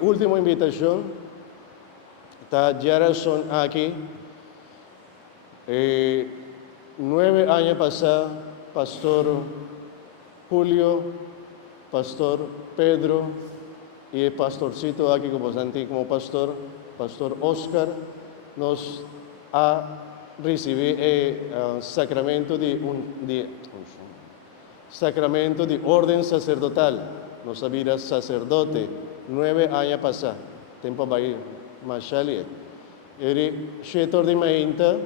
Última invitación, está Gerson aquí. 9 años pasados, Pastor Julio, Pastor Pedro y el pastorcito aquí como antiguo pastor, Pastor Oscar, nos ha recibido el sacramento sacramento de orden sacerdotal. Nos había sacerdote 9 años pasados, tiempo baí machali. Eri shetor de mainta,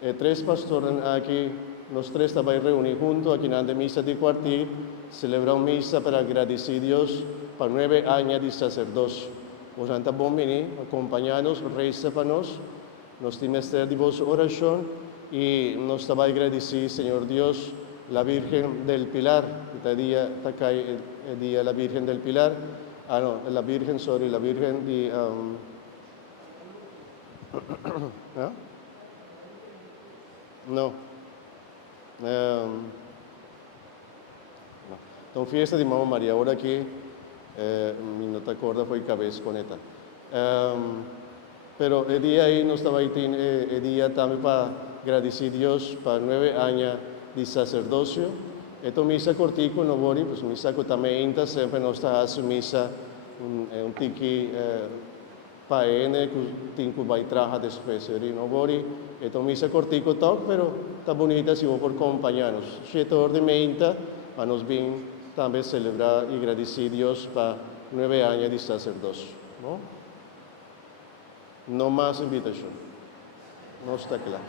3 pastores aquí, los 3 estaban reunidos juntos aquí en la misa de cuartil, celebramos misa para agradecer a Dios por 9 años de sacerdocio. Vos anta bom vini, acompañados, reza para nos trimestres de vos oración y nos estaba agradecido, Señor Dios, la Virgen del Pilar, el día la Virgen del Pilar, la Virgen de... ¿ah? No. Então, fiesta de Mamma Maria, ahora aquí, no te acuerdas, fue cabeza con esta. Pero el día ahí no estaba ahí, el día también para agradecer a Dios por 9 años de sacerdocio. Esto misa cortico, no voy, pues misa que también siempre nos está haciendo misa, un tiki paene, que tinco vai traja después, no voy. Esto misa cortico talk, pero está bonita si vos por acompañarnos. Chetor de meinta, para nos bien también celebrar y agradecer a Dios por 9 años de sacerdocio. ¿No? No más invitación. No está claro.